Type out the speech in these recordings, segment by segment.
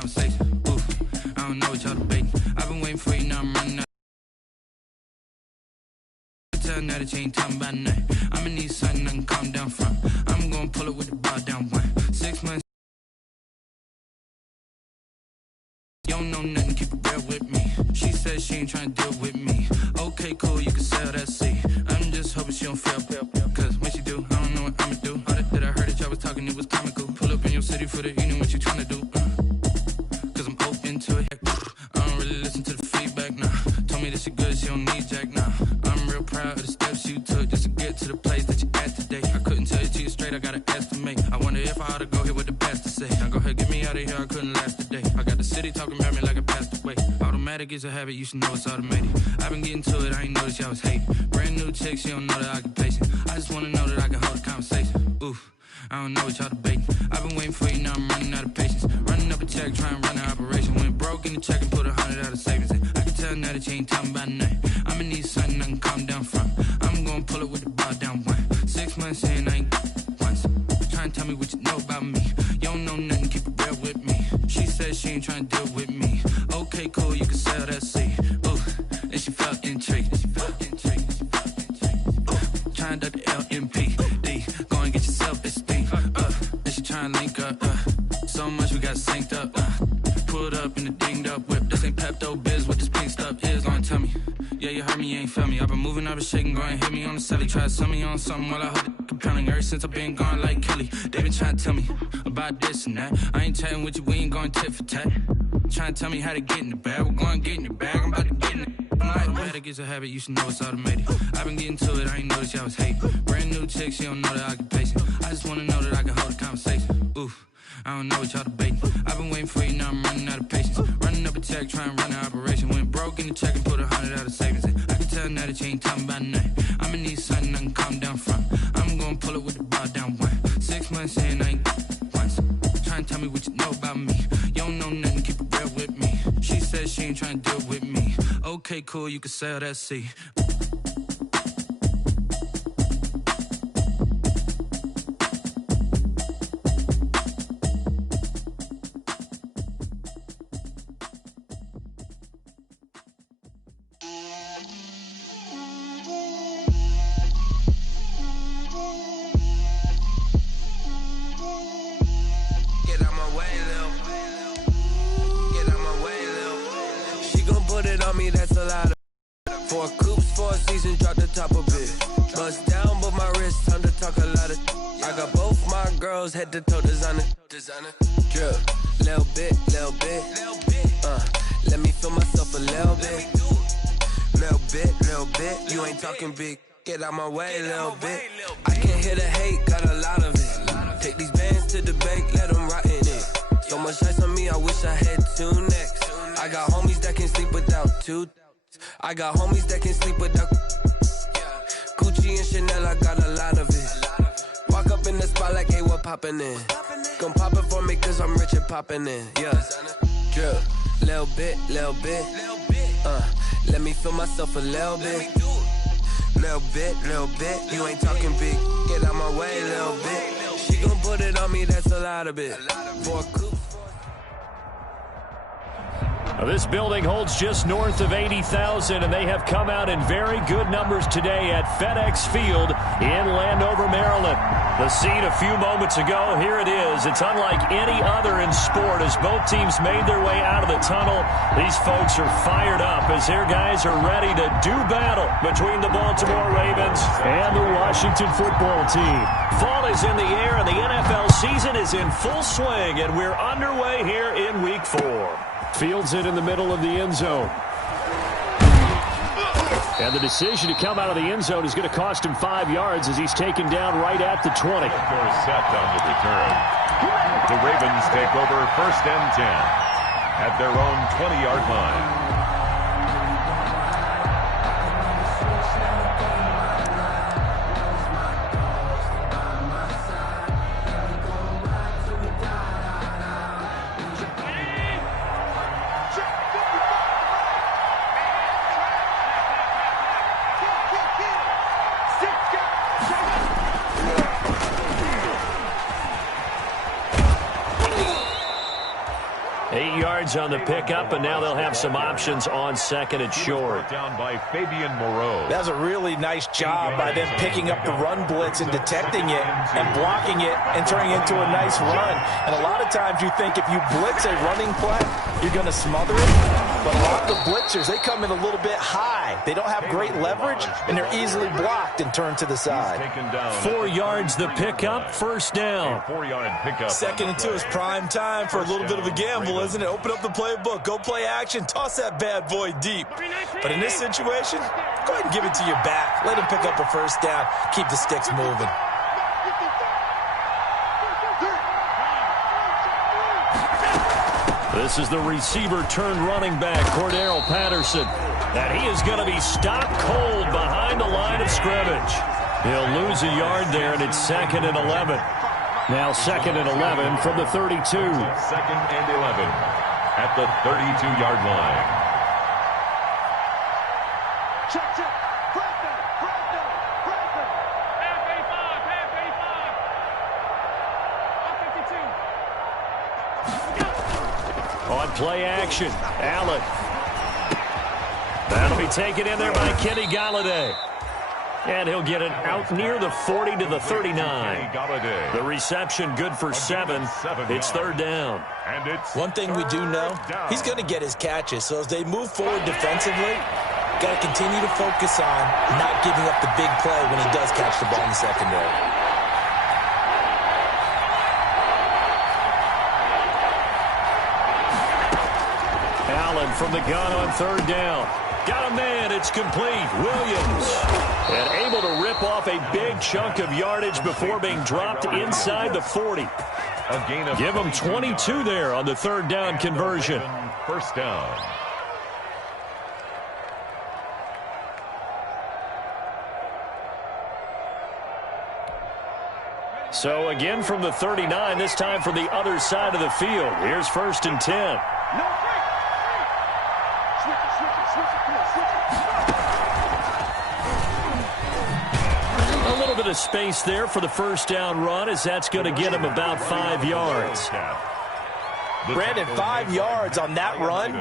conversation. Ooh, I don't know what y'all debating. I've been waiting for you, now I'm running out. Tell now that you ain't talking about nothing. I'ma need something I can calm down from. I'm gonna pull it with the bar down 6 months. You don't know nothing, keep it real with me. She said she ain't trying to deal with me. Okay, cool, you can sell that seat. I'm just hoping she don't fail. Cause when she do, I don't know what I'ma do. All that I heard that y'all was talking, it was comical. Pull up in your city for the evening, what you trying to do? Cause I'm open to it. I don't really listen to the feedback, nah. Told me that she good, she don't need Jack, nah. I'm real proud of the steps you took just to get to the place that you at today. I couldn't tell it to you straight, I gotta estimate. I wonder if I ought to go here with the best to say. Now go ahead, get me out of here, I couldn't last today. I got the city talking about me like I passed away. Automatic is a habit, you should know it's automated. I've been getting to it, I ain't noticed y'all was hating. Brand new chick, she don't know the occupation. I just wanna know that I can hold a conversation. Oof, I don't know what y'all debating. I've been waiting for you, now I'm running out of patience. Running up a check, trying to run an operation. Went broke in the check and put 100 out of savings in. I can tell now that you ain't talking about nothing. I'ma need something I can calm down from. I'm gonna pull it with the bar down 6 months in, I ain't once. Trying to tell me what you know about me. You don't know nothing, keep it real with me. She said she ain't trying to deal with me. Okay, cool, you can sell that seat. Ooh, and she felt intrigued. Trying to the LMPD. Go and get your self-esteem. And she trying to link up. So much we got synced up. Pulled up in the dinged up whip. This ain't Pepto-Biz, what this pink stuff is. Gonna tell me. Yeah, you heard me, you ain't felt me. I've been moving, I've been shaking, go and hit me on the celly. Try to sell me on something while I hold it compelling. Ever since I've been gone like Kelly, they been trying to tell me about this and that. I ain't chatting with you, we ain't going tit for tat. Trying to tell me how to get in the bag, we're going to get in the bag, I'm about to get in it. Automatic is a habit, you should know it's automated. I've been getting to it, I ain't noticed y'all was hating. Brand new chick, she don't know the occupation. I just wanna know that I can hold a conversation. Oof, I don't know what y'all debating. I've been waiting for you, now I'm running out of patience. Running up a check, trying to run an operation. Went broke in the check and put 100 out of savings in. I can tell now that you ain't talking about nothing. I'ma need something I can calm down from. I'm gonna pull it with the bar down 6 months in, I ain't once. Trying to tell me what you know about me. You don't know nothing, keep it real with me. She said she ain't trying to deal with me. Okay, cool, you can sell that seat. That's a lot of 4 coops, 4 seasons, drop the top of it. Bust down, but my wrist, time to talk a lot of. I got both my girls, head to toe designer. Drip, little bit. Let me feel myself a little bit. Little bit. You ain't talking big. Get out my way, little bit. I can't hear the hate, got a lot of it. Take these bands to the bank, let them rot in it. So much ice on me, I wish I had 2 necks. I got homies that can sleep without 2. I got homies that can sleep without Gucci and Chanel, I got a lot of it. Walk up in the spot like, hey, what poppin' in? Gon' pop it for me cause I'm rich and poppin' in. Yeah, drip, little bit. Let me feel myself a little bit. Little bit. You ain't talking big. Get out my way, little bit. She gon' put it on me, that's a lot of it. 4 coops. This building holds just north of 80,000, and they have come out in very good numbers today at FedEx Field in Landover, Maryland. The scene a few moments ago, here it is. It's unlike any other in sport as both teams made their way out of the tunnel. These folks are fired up as their guys are ready to do battle between the Baltimore Ravens and the Washington football team. Fall is in the air, and the NFL season is in full swing, and we're underway here in Week 4. Fields it in the middle of the end zone. And the decision to come out of the end zone is going to cost him 5 yards as he's taken down right at the 20. Set on the return. The Ravens take over 1st and 10 at their own 20-yard line. yards on the pickup, and now they'll have some options on second and short. Down by Fabian Moreau. That was a really nice job by them picking up the run blitz and detecting it and blocking it and turning it into a nice run. And a lot of times you think if you blitz a running play, you're going to smother it. But a lot of the blitzers, they come in a little bit high. They don't have great leverage, and they're easily blocked and turned to the side. 4 yards the pickup, first down. 4-yard pickup. Second and 2 is prime time for a little bit of a gamble, isn't it? Open up the playbook, go play action, toss that bad boy deep. But in this situation, go ahead and give it to your back. Let him pick up a first down. Keep the sticks moving. This is the receiver turned running back, Cordero Patterson. And he is going to be stopped cold behind the line of scrimmage. He'll lose a yard there, and it's 2nd and 11. Now 2nd and 11 from the 32. 2nd and 11 at the 32-yard line. Check. On play action, Allen. That'll be taken in there by Kenny Golladay. And he'll get it out near the 40 to the 39. The reception good for 7. It's 3rd down. One thing we do know, he's going to get his catches. So as they move forward defensively, got to continue to focus on not giving up the big play when he does catch the ball in the secondary. Allen from the gun on 3rd down. Got a man, it's complete. Williams. And able to rip off a big chunk of yardage before being dropped inside the 40. Give him 22 there on the 3rd down conversion. First down. So again from the 39, this time from the other side of the field. Here's 1st and 10. A little bit of space there for the first down run, as that's going to get him about 5 yards. Brandon, 5 yards on that run.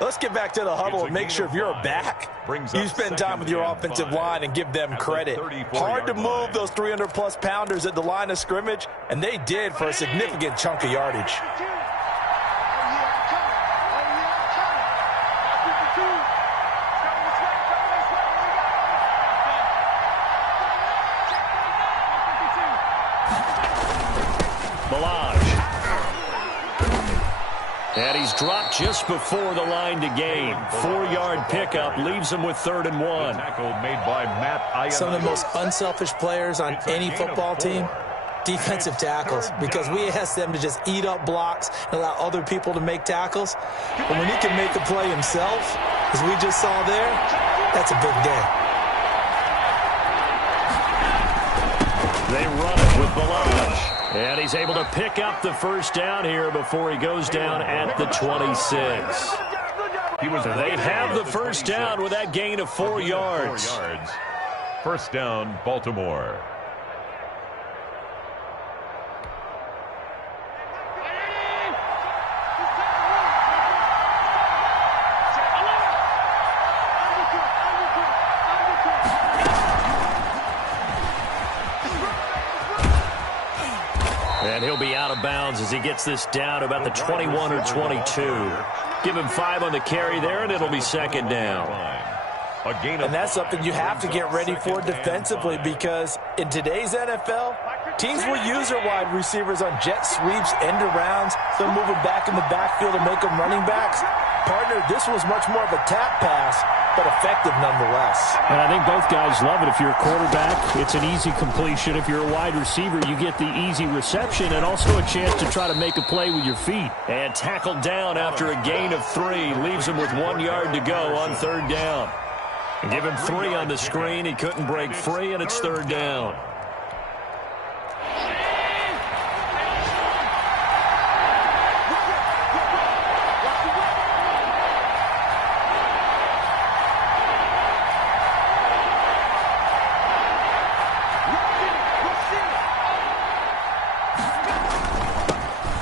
Let's get back to the huddle and make sure if you're a back, you spend time with your offensive line and give them credit. Hard to move those 300-plus pounders at the line of scrimmage, and they did for a significant chunk of yardage. And he's dropped just before the line to gain. 4-yard pickup leaves him with 3rd and 1. Tackle made by Matt. Some of the most unselfish players on any football team, defensive tackles, because we ask them to just eat up blocks and allow other people to make tackles. But when he can make a play himself, as we just saw there, that's a big day. They run it with Balaj. And he's able to pick up the first down here before he goes down at the 26. They have the first down with that gain of 4 yards. First down, Baltimore. And he'll be out of bounds as he gets this down about the 21 or 22. Give him 5 on the carry there, and it'll be 2nd down. And that's something you have to get ready for defensively, because in today's NFL, teams will use their wide receivers on jet sweeps, end arounds. They'll move them back in the backfield and make them running backs. Partner, this was much more of a tap pass, but effective nonetheless. And I think both guys love it. If you're a quarterback, it's an easy completion. If you're a wide receiver, you get the easy reception and also a chance to try to make a play with your feet. And tackled down after a gain of 3. Leaves him with 1 yard to go on 3rd down. Give him 3 on the screen. He couldn't break free, and it's 3rd down.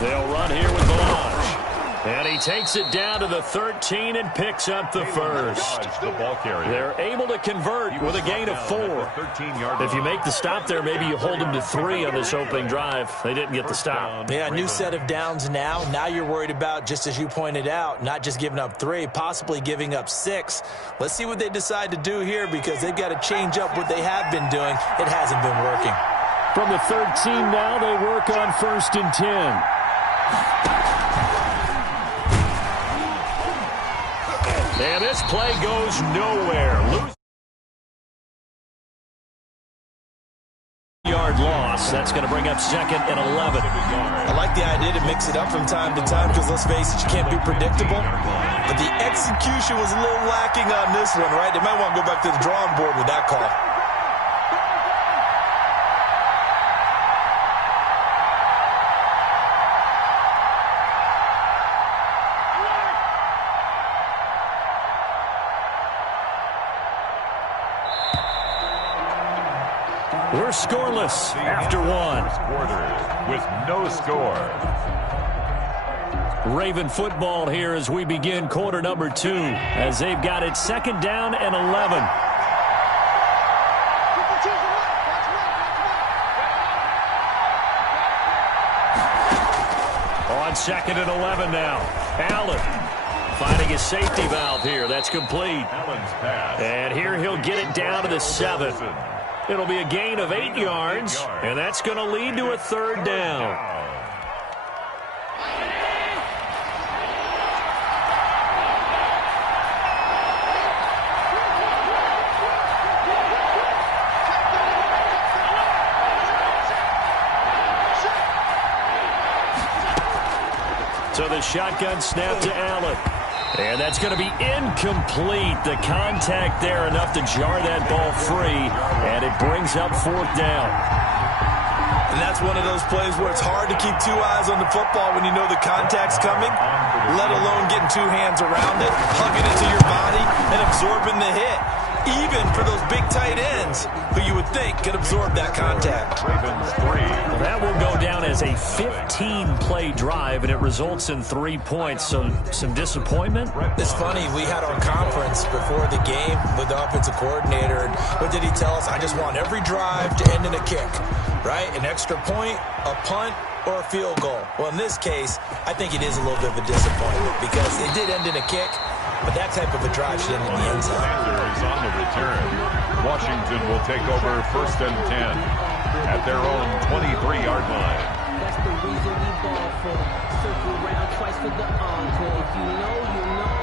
They'll run here with Balaj. And he he takes it down to the 13 and picks up the first. They're able to convert with a gain of 4. If you make the stop there, maybe you hold them to 3 on this opening drive. They didn't get the stop. Yeah, new set of downs now. Now you're worried about, just as you pointed out, not just giving up 3, possibly giving up 6. Let's see what they decide to do here, because they've got to change up what they have been doing. It hasn't been working. From the 13 now, they work on 1st and 10. And this play goes nowhere. Yard loss. That's going to bring up 2nd and 11. I like the idea to mix it up from time to time, because let's face it, you can't be predictable. But the execution was a little lacking on this one, right? They might want to go back to the drawing board with that call. We're scoreless after 1. Quarter with no score. Raven football here as we begin quarter number 2, as they've got it 2nd down and 11. On 2nd and 11 now. Allen finding his safety valve here. That's complete. And here he'll get it down to the 7. It'll be a gain of 8 yards, and that's going to lead to a 3rd down. So the shotgun snap to Allen. And that's going to be incomplete. The contact there enough to jar that ball free, and it brings up 4th down. And that's one of those plays where it's hard to keep 2 eyes on the football when you know the contact's coming, let alone getting 2 hands around it, hugging it to your body, and absorbing the hit. Even for those big tight ends who you would think could absorb that contact. Ravens 3. Well, that will go down as a 15-play drive, and it results in 3 points. So some disappointment? It's funny. We had our conference before the game with the offensive coordinator. And what did he tell us? I just want every drive to end in a kick, right? An extra point, a punt, or a field goal. Well, in this case, I think it is a little bit of a disappointment because it did end in a kick. But that type of a drive should end in the end zone. Is on the return. Washington will take over 1st and 10 at their own 23-yard line. That's the reason we ball for. Circle around twice for the encore. If you know, you know.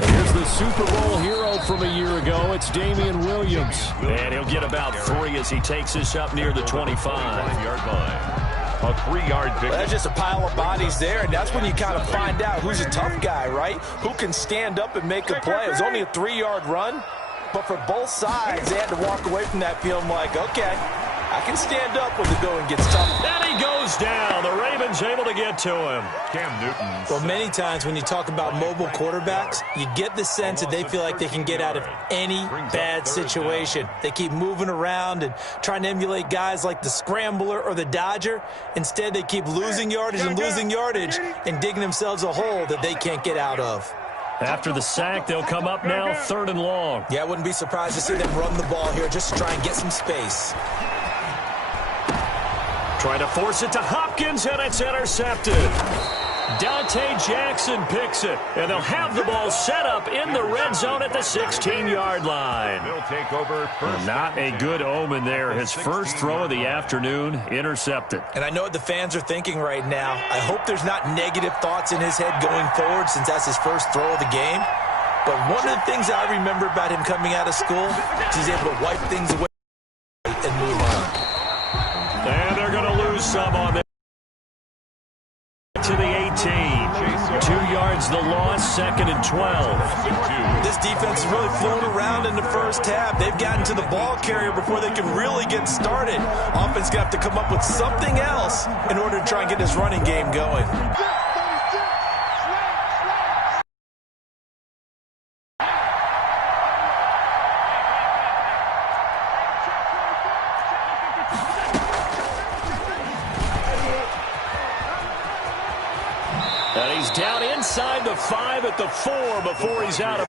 Here's the Super Bowl hero from a year ago. It's Damian Williams. And he'll get about 3 as he takes this up near the 25-yard line. A 3-yard pick. Well, that's just a pile of bodies there, and that's when you kind of find out who's a tough guy, right? Who can stand up and make a play. It was only a 3-yard run, but for both sides, they had to walk away from that feeling like, okay, I can stand up when the going gets tough. And he goes down. The Ravens able to get to him. Cam Newton. Well, many times when you talk about mobile quarterbacks, you get the sense that they feel like they can get out of any bad situation. They keep moving around and trying to emulate guys like the Scrambler or the Dodger. Instead, they keep losing yardage and digging themselves a hole that they can't get out of. After the sack, they'll come up now 3rd and long. Yeah, I wouldn't be surprised to see them run the ball here just to try and get some space. Trying to force it to Hopkins, and it's intercepted. Dante Jackson picks it, and they'll have the ball set up in the red zone at the 16-yard line. They'll take over first. Not a good omen there. His first throw of the afternoon, intercepted. And I know what the fans are thinking right now. I hope there's not negative thoughts in his head going forward since that's his first throw of the game. But one of the things I remember about him coming out of school is he's able to wipe things away and move on. And they're going to lose some on this. To the 18. 2 yards the loss, 2nd and 12. This defense is really flown around in the first half. They've gotten to the ball carrier before they can really get started. Offense got to come up with something else in order to try and get this running game going. And he's down inside the 5 at the 4 before he's out of